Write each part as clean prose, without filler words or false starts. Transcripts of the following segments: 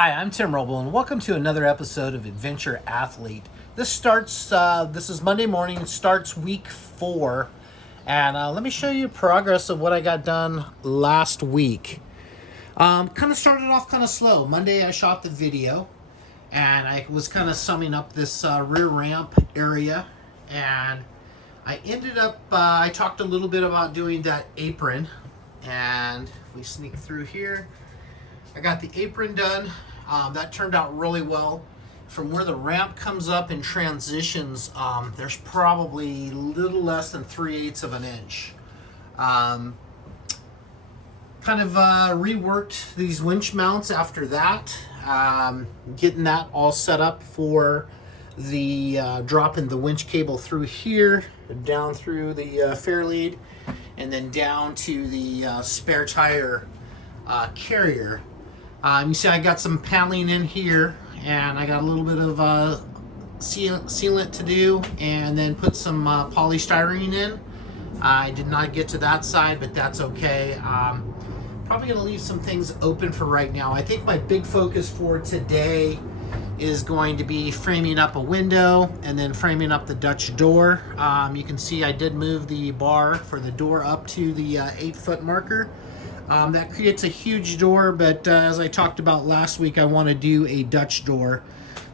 Hi, I'm Tim Roble, and welcome to another episode of Adventure Athlete. This is Monday morning, starts week 4, and let me show you progress of what I got done last week. Kind of started off kind of slow. Monday I shot the video, and I was kind of summing up this rear ramp area, and I ended up, I talked a little bit about doing that apron, and if we sneak through here, I got the apron done. That turned out really well. From where the ramp comes up and transitions, there's probably a little less than 3/8 of an inch. Reworked these winch mounts after that, getting that all set up for the dropping the winch cable through here, down through the fair lead, and then down to the spare tire carrier. You see I got some paneling in here, and I got a little bit of sealant to do, and then put some polystyrene in. I did not get to that side, but that's okay. Probably going to leave some things open for right now. I think my big focus for today is going to be framing up a window and then framing up the Dutch door. You can see I did move the bar for the door up to the 8-foot marker. That creates a huge door, but as I talked about last week, I want to do a Dutch door.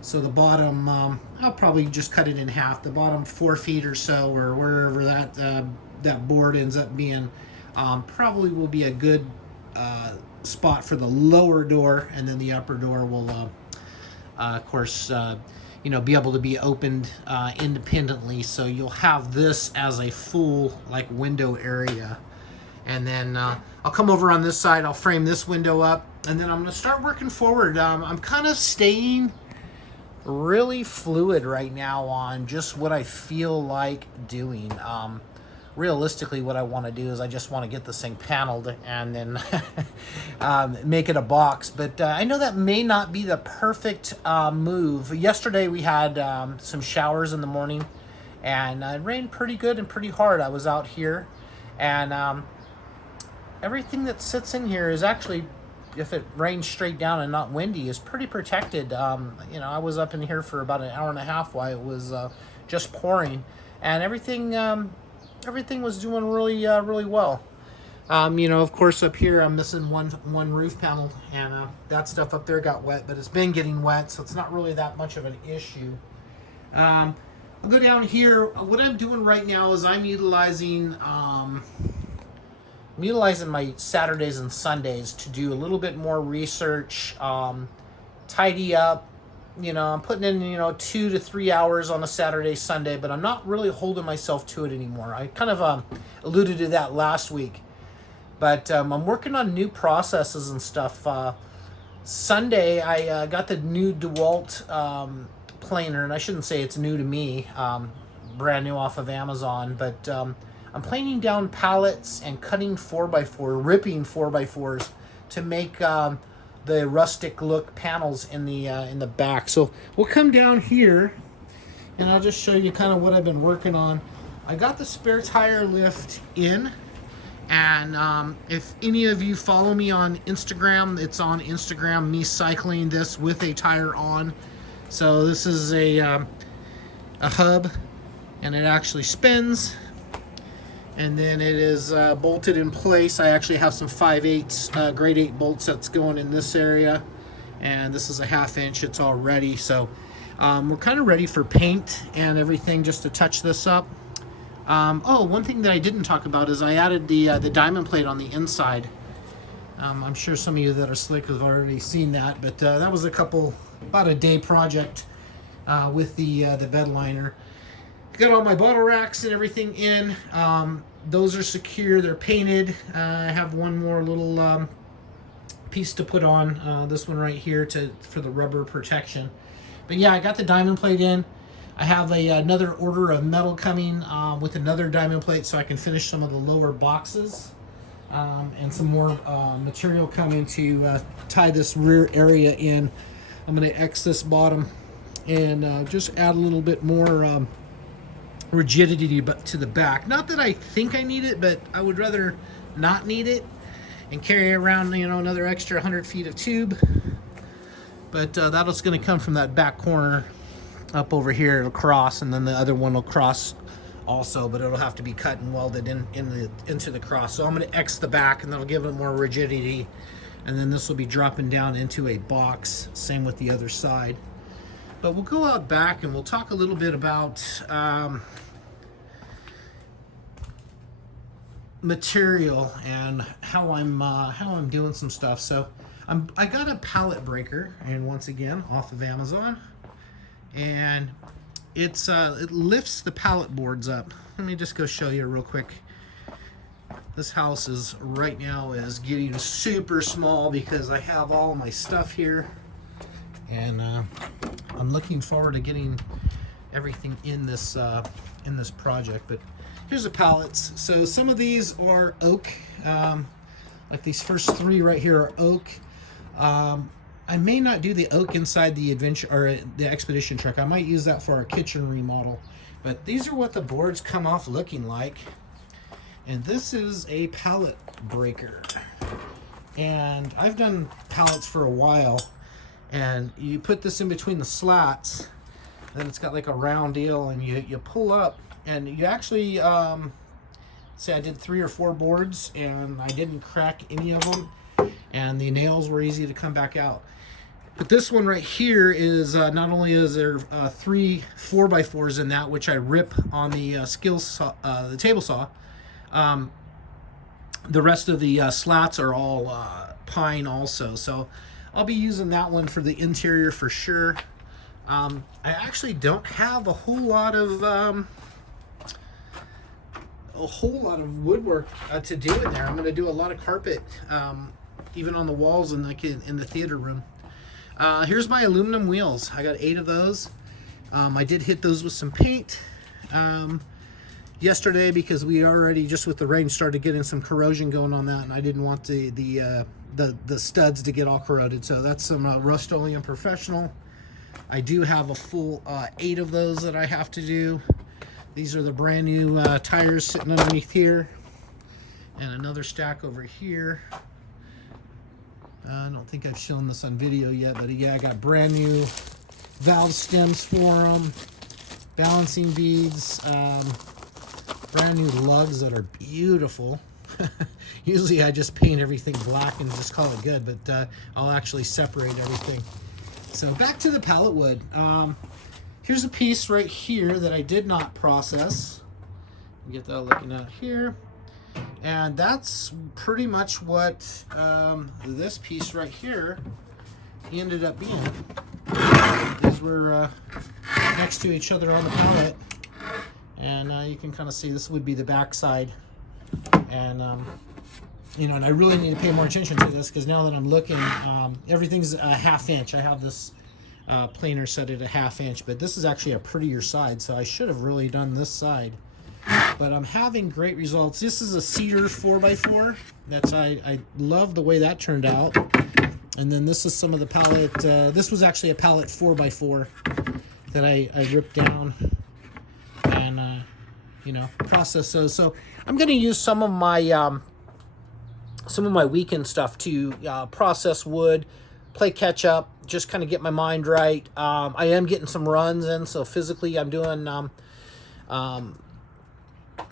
So the bottom, I'll probably just cut it in half. The bottom 4 feet or so, or wherever that board ends up being, probably will be a good spot for the lower door, and then the upper door will, of course, be able to be opened independently. So you'll have this as a full window area. And then I'll come over on this side, I'll frame this window up, and then I'm going to start working forward. I'm kind of staying really fluid right now on just what I feel like doing. Realistically, what I want to do is I just want to get this thing paneled and then make it a box. But I know that may not be the perfect move. Yesterday we had some showers in the morning, and it rained pretty good and pretty hard. I was out here, and everything that sits in here is actually, if it rains straight down and not windy, is pretty protected. I was up in here for about an hour and a half while it was just pouring, and everything was doing really well. Of course, up here I'm missing one roof panel, and that stuff up there got wet, but it's been getting wet, so it's not really that much of an issue. I'll go down here. What I'm doing right now is I'm utilizing my Saturdays and Sundays to do a little bit more research, tidy up. I'm putting in 2 to 3 hours on a Saturday, Sunday, but I'm not really holding myself to it anymore. I kind of alluded to that last week, but I'm working on new processes and stuff. Sunday, I got the new Dewalt planer, and I shouldn't say it's new to me, brand new off of Amazon, but I'm planing down pallets and cutting 4x4, ripping 4x4s to make the rustic look panels in the back. So we'll come down here, and I'll just show you kind of what I've been working on. I got the spare tire lift in, and if any of you follow me on Instagram, it's on Instagram, me cycling this with a tire on. So this is a hub, and it actually spins. And then it is bolted in place. I actually have some 5/8 grade 8 bolts that's going in this area, and this is a 1/2 inch. It's all ready, so we're kind of ready for paint and everything just to touch this up. One thing that I didn't talk about is I added the diamond plate on the inside. I'm sure some of you that are slick have already seen that, but that was about a day project with the bed liner. Got all my bottle racks and everything in. Those are secure. They're painted. I have one more little piece to put on. This one right here for the rubber protection. But yeah, I got the diamond plate in. I have another order of metal coming with another diamond plate, so I can finish some of the lower boxes. And some more material coming to tie this rear area in. I'm going to X this bottom and just add a little bit more rigidity to the back. Not that I think I need it, but I would rather not need it and carry around another extra 100 feet of tube. But that's going to come from that back corner up over here. It'll cross, and then the other one will cross also, but it'll have to be cut and welded into the cross. So I'm going to X the back, and that'll give it more rigidity. And then this will be dropping down into a box. Same with the other side. But we'll go out back and we'll talk a little bit about material and how I'm doing some stuff. So I got a pallet breaker, and once again off of Amazon, and it lifts the pallet boards up. Let me just go show you real quick. This house is right now is getting super small because I have all my stuff here, and I'm looking forward to getting everything in this project. But here's the pallets. So some of these are oak, like these first 3 right here are oak. I may not do the oak inside the adventure or the expedition truck. I might use that for our kitchen remodel. But these are what the boards come off looking like. And this is a pallet breaker. And I've done pallets for a while. And you put this in between the slats, then it's got like a round deal, and you pull up, and you actually say I did 3 or 4 boards, and I didn't crack any of them, and the nails were easy to come back out. But this one right here is not only is there 3 4x4s in that, which I rip on the the table saw. The rest of the slats are all pine also, so I'll be using that one for the interior for sure. I actually don't have a whole lot of woodwork to do in there. I'm going to do a lot of carpet, even on the walls in the theater room. Here's my aluminum wheels. I got 8 of those. I did hit those with some paint yesterday because we already, just with the rain, started getting some corrosion going on that, and I didn't want the studs to get all corroded. So that's some Rust-Oleum Professional. I do have a full 8 of those that I have to do. These are the brand new tires sitting underneath here, and another stack over here. I don't think I've shown this on video yet, but yeah, I got brand new valve stems for them, balancing beads, brand new lugs that are beautiful. Usually I just paint everything black and just call it good, but I'll actually separate everything. So back to the pallet wood. Here's a piece right here that I did not process. Get that looking out here. And that's pretty much what this piece right here ended up being. These were next to each other on the pallet. And you can kind of see this would be the back side. And you know, and I really need to pay more attention to this because now that I'm looking, everything's a 1/2 inch. I have this planer set at a 1/2 inch, but this is actually a prettier side, so I should have really done this side. But I'm having great results. This is a cedar 4x4. I love the way that turned out. And then this is some of the pallet. This was actually a pallet 4x4 that I ripped down and you know, processed those. So I'm going to use some of my weekend stuff to process wood, play catch up, just kind of get my mind right. I am getting some runs in, so physically I'm doing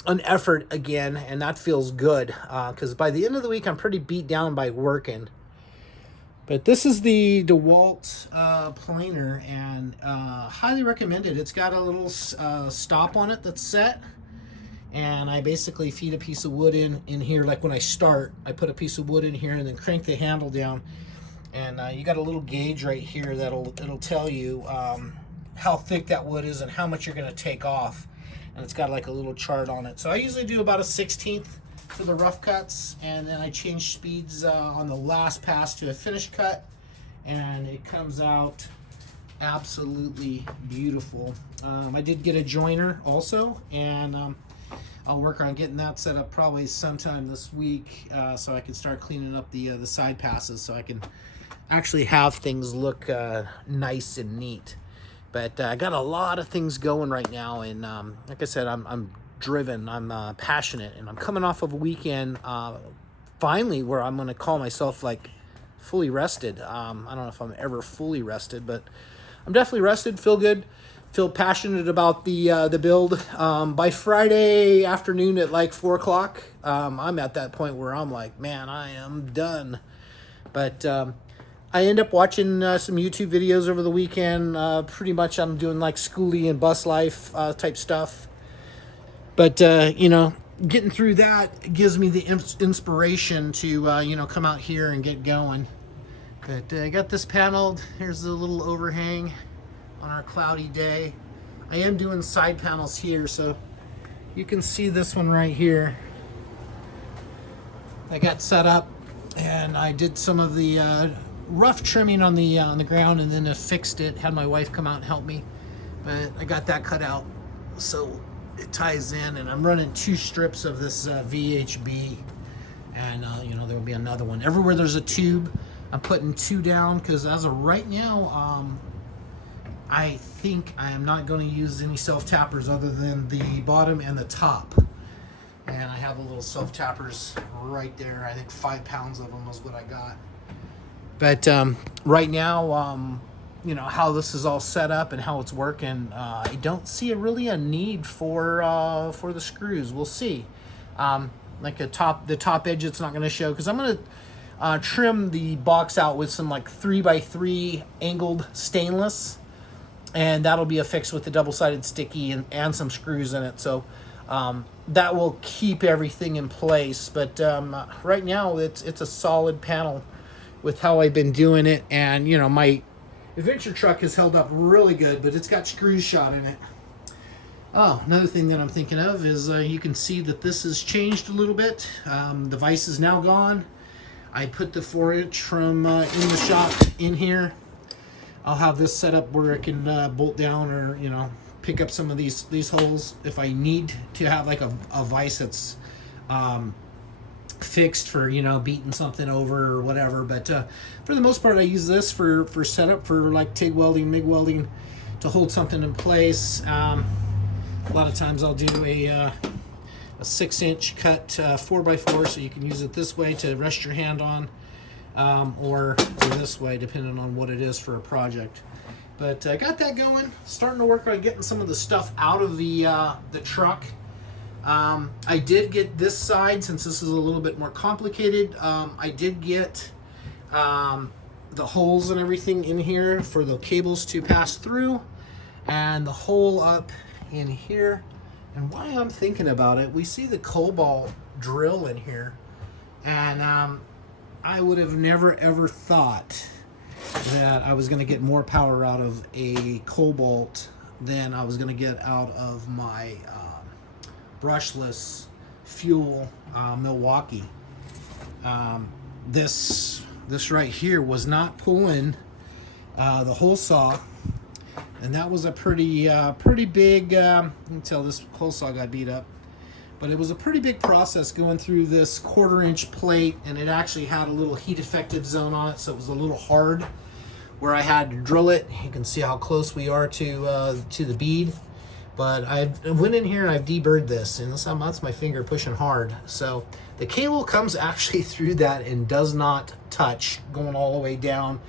an effort again, and that feels good because by the end of the week I'm pretty beat down by working. But this is the Dewalt Planer, and highly recommend it. It's got a little stop on it that's set, and I basically feed a piece of wood in here. Like when I start, I put a piece of wood in here and then crank the handle down, and you got a little gauge right here it'll tell you how thick that wood is and how much you're going to take off. And it's got like a little chart on it. So I usually do about a 1/16 for the rough cuts, and then I change speeds on the last pass to a finished cut, and it comes out absolutely beautiful. I did get a joiner also, and I'll work on getting that set up probably sometime this week, so I can start cleaning up the side passes, so I can actually have things look nice and neat. But I got a lot of things going right now, and like I said, I'm driven, I'm passionate, and I'm coming off of a weekend finally where I'm going to call myself like fully rested. I don't know if I'm ever fully rested, but I'm definitely rested, feel good, feel passionate about the build. By Friday afternoon at like 4 o'clock, I'm at that point where I'm like, man, I am done. But I end up watching some YouTube videos over the weekend. Pretty much I'm doing like schoolie and bus life type stuff. But, you know, getting through that gives me the inspiration to, you know, come out here and get going. But I got this paneled. Here's the little overhang on our cloudy day. I am doing side panels here, so you can see this one right here. I got set up, and I did some of the rough trimming on the ground, and then I fixed it. Had my wife come out and help me, but I got that cut out, so it ties in. And I'm running 2 strips of this VHB, and you know, there will be another one everywhere there's a tube. I'm putting 2 down because as of right now, I think I am not going to use any self-tappers other than the bottom and the top. And I have the little self-tappers right there. I think 5 pounds of them is what I got. But right now, you know, how this is all set up and how it's working, I don't see really a need for the screws. We'll see. Like the top edge, it's not going to show because I'm going to trim the box out with some like 3x3 angled stainless, and that'll be affixed with the double-sided sticky and some screws in it. So that will keep everything in place. But right now it's a solid panel with how I've been doing it. And you know, my adventure truck has held up really good, but it's got screws shot in it. Oh, another thing that I'm thinking of is you can see that this has changed a little bit. The vise is now gone. I put the 4-inch from in the shop in here. I'll have this set up where it can bolt down, or you know, pick up some of these holes if I need to have like a vise that's fixed for, you know, beating something over or whatever. But for the most part, I use this for setup for like TIG welding, MIG welding, to hold something in place. A lot of times I'll do a 6-inch cut 4x4, so you can use it this way to rest your hand on, or this way, depending on what it is for a project. But I got that going. Starting to work on getting some of the stuff out of the truck. I did get this side, since this is a little bit more complicated. I did get the holes and everything in here for the cables to pass through, and the hole up in here. And why I'm thinking about it, we see the cobalt drill in here, and I would have never ever thought that I was going to get more power out of a cobalt than I was going to get out of my brushless fuel Milwaukee. This right here was not pulling the hole saw, and that was a pretty big. You can tell this hole saw got beat up, but it was a pretty big process going through this 1/4-inch plate, and it actually had a little heat effective zone on it, so it was a little hard where I had to drill it. You can see how close we are to the bead. But I went in here and I've deburred this, and that's my finger pushing hard. So the cable comes actually through that and does not touch going all the way down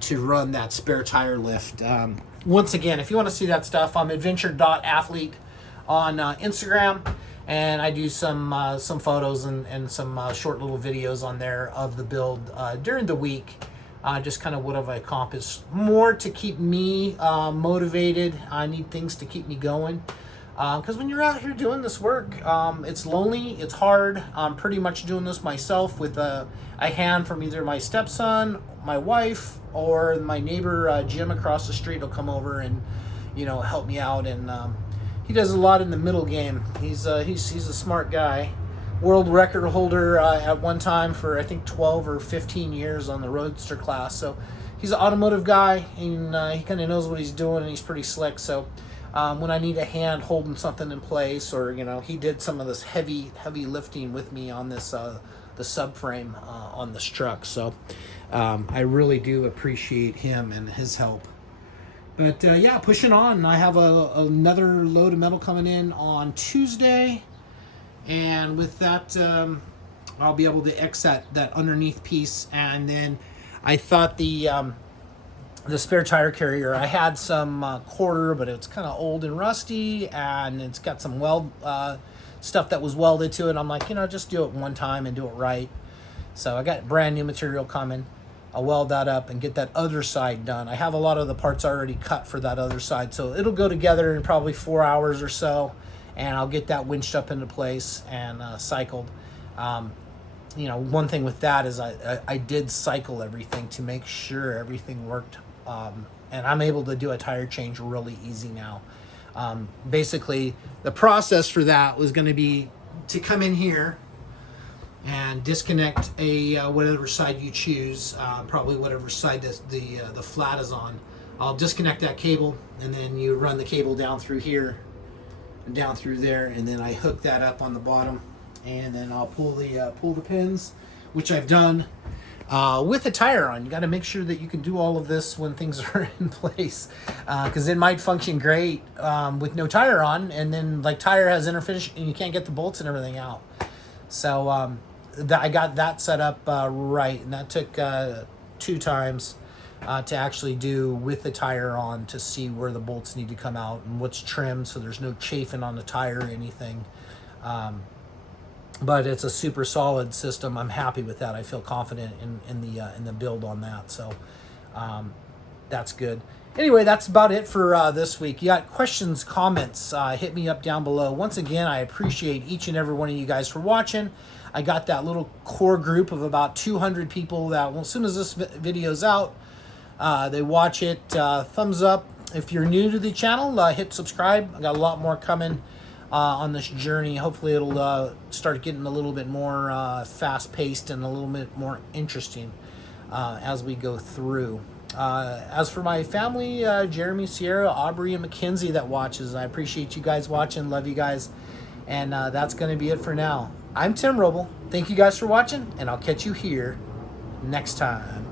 to run that spare tire lift. Once again, if you want to see that stuff, I'm adventure.athlete on Instagram, and I do some photos and some short little videos on there of the build during the week. Just kind of what have I accomplished, more to keep me motivated. I need things to keep me going, because when you're out here doing this work, it's lonely, it's hard. I'm pretty much doing this myself with a hand from either my stepson, my wife, or my neighbor Jim across the street will come over and, you know, help me out. And he does a lot in the middle game. He's a smart guy. World record holder at one time for I think 12 or 15 years on the Roadster class. So he's an automotive guy, and he kind of knows what he's doing, and he's pretty slick. So when I need a hand holding something in place, or you know, he did some of this heavy lifting with me on this the subframe on this truck. So I really do appreciate him and his help. But yeah, pushing on. I have another load of metal coming in on Tuesday. And with that, I'll be able to X that underneath piece, and then I thought the spare tire carrier, I had some quarter, but it's kind of old and rusty, and it's got some weld stuff that was welded to it. I'm like, just do it one time and do it right. So I got brand new material coming. I'll weld that up and get that other side done. I have a lot of the parts already cut for that other side, so it'll go together in probably 4 hours or so, and I'll get that winched up into place and cycled. One thing with that is I did cycle everything to make sure everything worked, and I'm able to do a tire change really easy now. Basically, the process for that was going to be to come in here and disconnect whatever side you choose, probably whatever side the flat is on. I'll disconnect that cable, and then you run the cable down through here and down through there, and then I hook that up on the bottom, and then I'll pull the pins, which I've done with a tire on. You got to make sure that you can do all of this when things are in place, because it might function great with no tire on, and then like tire has interfinish and you can't get the bolts and everything out. So I got that set up right, and that took 2 times to actually do with the tire on, to see where the bolts need to come out and what's trimmed so there's no chafing on the tire or anything. But it's a super solid system. I'm happy with that. I feel confident in the build on that. So that's good. Anyway, that's about it for this week. You got questions, comments, hit me up down below. Once again, I appreciate each and every one of you guys for watching. I got that little core group of about 200 people that, as soon as this video's out, they watch it. Thumbs up. If you're new to the channel, hit subscribe. I got a lot more coming on this journey. Hopefully it'll start getting a little bit more fast-paced and a little bit more interesting as we go through. As for my family, Jeremy, Sierra, Aubrey, and Mackenzie that watches, I appreciate you guys watching. Love you guys. And that's going to be it for now. I'm Tim Roble. Thank you guys for watching, and I'll catch you here next time.